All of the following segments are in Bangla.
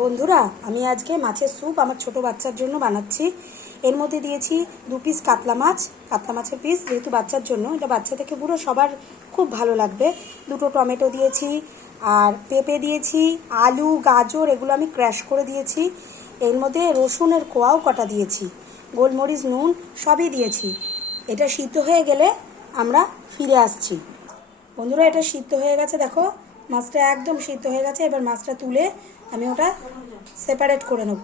বন্ধুরা, আমি আজকে মাছের স্যুপ আমার ছোট বাচ্চার জন্য বানাচ্ছি। এর মধ্যে দিয়েছি 2 পিস কাতলা মাছের পিস, যেহেতু বাচ্চার জন্য, এটা বাচ্চা থেকে বুড়ো সবার খুব ভালো লাগবে। 2টো টমেটো দিয়েছি, আর পেঁপে দিয়েছি, আলু, গাজর এগুলো আমি ক্র্যাশ করে দিয়েছি। এর মধ্যে রসুনের কোয়াও কটা দিয়েছি, গোলমরিচ, নুন সবই দিয়েছি। এটা সিদ্ধ হয়ে গেলে আমরা ফিরে আসছি। বন্ধুরা, এটা সিদ্ধ হয়ে গেছে, দেখো মাছটা একদম সিদ্ধ হয়ে গেছে। এবার মাছটা তুলে আমি ওটা সেপারেট করে নেব,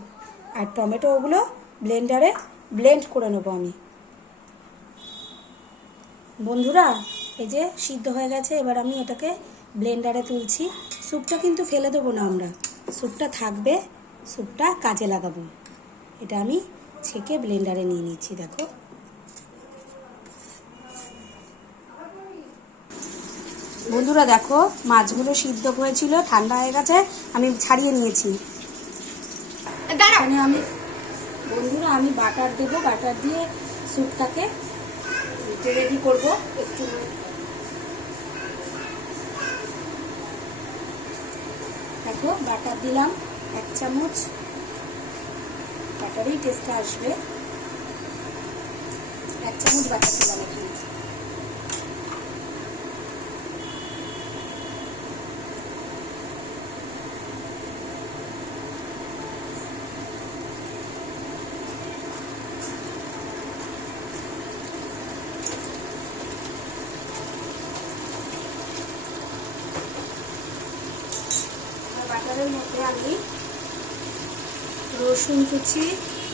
আর টমেটো ওগুলো ব্লেন্ডারে ব্লেন্ড করে নেব আমি। বন্ধুরা, এই যে সিদ্ধ হয়ে গেছে, এবার আমি এটাকে ব্লেন্ডারে তুলছি। স্যুপটা কিন্তু ফেলে দেবো না আমরা, স্যুপটা থাকবে, স্যুপটা কাজে লাগাবো। এটা আমি ছেঁকে ব্লেন্ডারে নিয়ে নিচ্ছি। দেখো বন্ধুরা, দেখো মাছগুলো সিদ্ধ হয়েছিল, ঠান্ডা হয়ে গেছে, আমি ছাড়িয়ে নিয়েছি। এখানে আমি বন্ধুরা আমি বাটার দেবো, বাটার দিয়ে স্যুপটাকে রেডি করবো। একটু দেখো বাটার দিলাম 1 চামচ, বাটারেই টেস্টটা আসবে। 1 চামচ বাটার দিলাম এখানে। বাটারের মধ্যে আমি রসুন কুচি,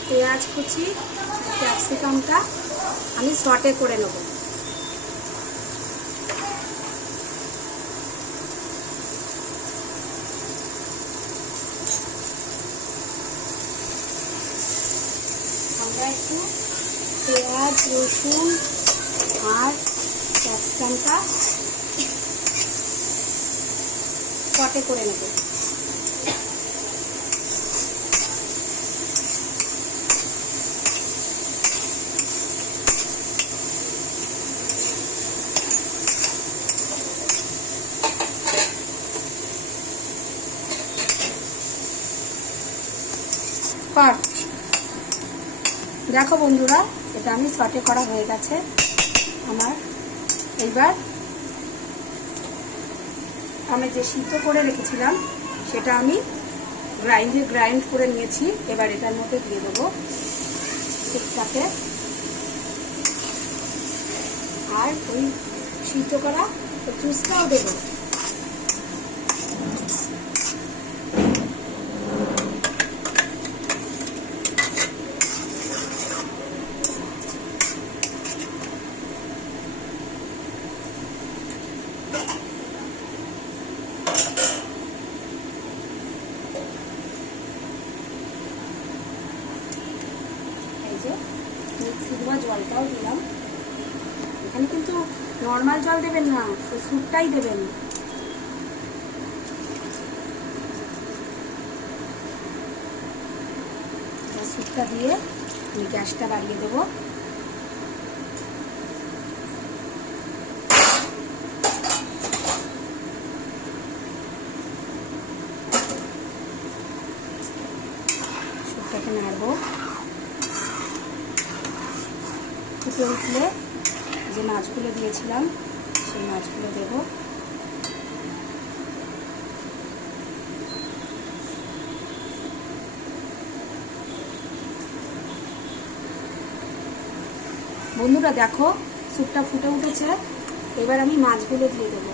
পেঁয়াজ কুচি, ক্যাপসিকামটা আমি সটে করে নেব। আমরা একটু পেঁয়াজ, রসুন আর ক্যাপসিকামটা সটে করে নেব। দেখো বন্ধুরা, এটা আমি সটে করা হয়ে গেছে আমার। এইবার আমি যে সিদ্ধ করে রেখেছিলাম সেটা আমি গ্রাইন্ড করে নিয়েছি। এবার এটার মধ্যে দিয়ে দেবো স্যুপটাকে, আর ওই সিদ্ধ করা জুসটাও দেবো। মিক্সি ধোয়া জলটাও দিলাম। এখানে কিন্তু নর্মাল জল দেবেন না, ওই স্যুপটাই দেবেন। স্যুপটা দিয়ে আমি গ্যাসটা বাড়িয়ে দেবো। স্যুপটাকে নাড়বো। ফুটে উঠলে যে মাছগুলো দিয়েছিলাম সেই মাছগুলো দেব। বন্ধুরা দেখো, স্যুপটা ফুটে উঠেছে। এবার আমি মাছগুলো দিয়ে দেবো।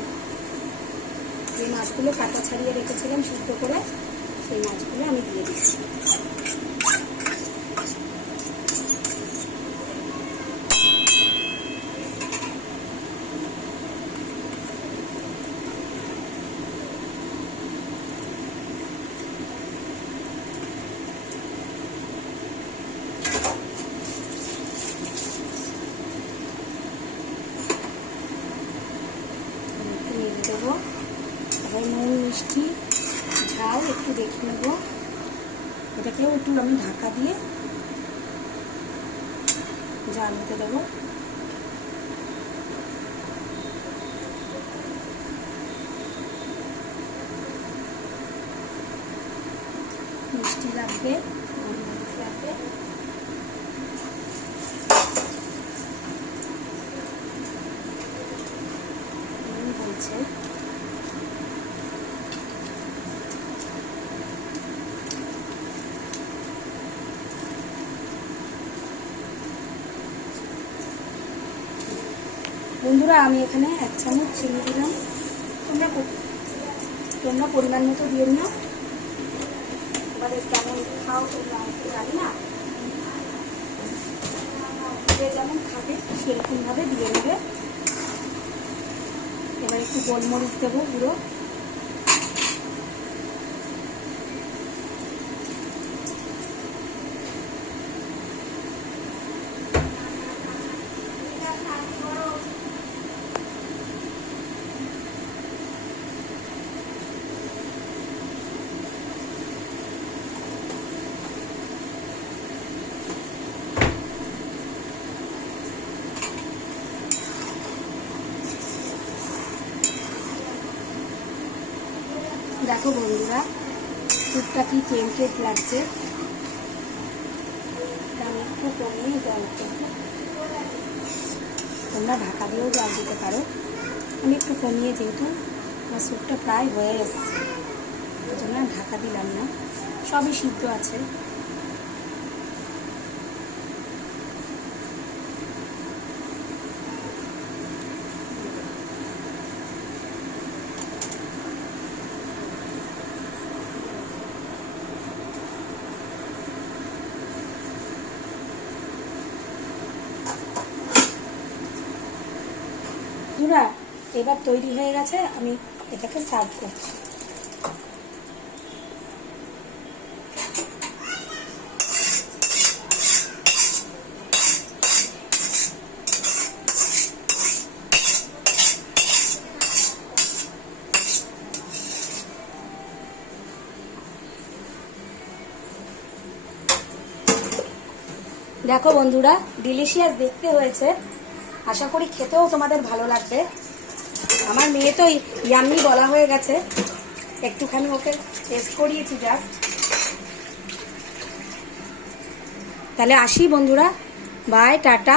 যে মাছগুলো কাটা ছাড়িয়ে রেখেছিলাম সিদ্ধ করে, সেই মাছগুলো আমি দিয়ে দিচ্ছি। দেবো আবার নুন, মিষ্টি, ঝাল একটু দেখে নেব। এটাকেও একটু আমি ঢাকা দিয়ে জাল হতে দেবো। মিষ্টি লাগবে, গোলমরিচ লাগবে, বলছে বন্ধুরা। আমি এখানে 1 চামচ চিনি দিলাম, তোমরা পরিমাণ মতো দিয়ে নিও। এবারে কেমন খাও তোমরা জানি না, যে যেমন খাবে সেরকম ভাবে দিয়ে নেবে। এবার একটু গোলমরিচ দেবো গুঁড়ো, দেখো বন্ধুরা স্যুপটা কি টেম্পটেড লাগছে। আমি একটু কমিয়ে জল করবো, তোমরা ঢাকা দিয়েও জল দিতে পারো। আমি একটু কমিয়ে, যেহেতু আমার স্যুপটা প্রায় হয়ে এসছে, ওই জন্য ঢাকা দিলাম না, সবই সিদ্ধ আছে। বন্ধুরা এবার তৈরি হয়ে গেছে, আমি এটাকে সার্ভ করছি। দেখো বন্ধুরা ডিলিশিয়াস দেখতে হয়েছে, আশা করি খেতেও তোমাদের ভালো লাগবে। আমার মেয়ে তো ইয়াম্মি বলা হয়ে গেছে, একটুখানি ওকে টেস্ট করিয়েছি জাস্ট। তাহলে আসি বন্ধুরা, বাই, টাটা।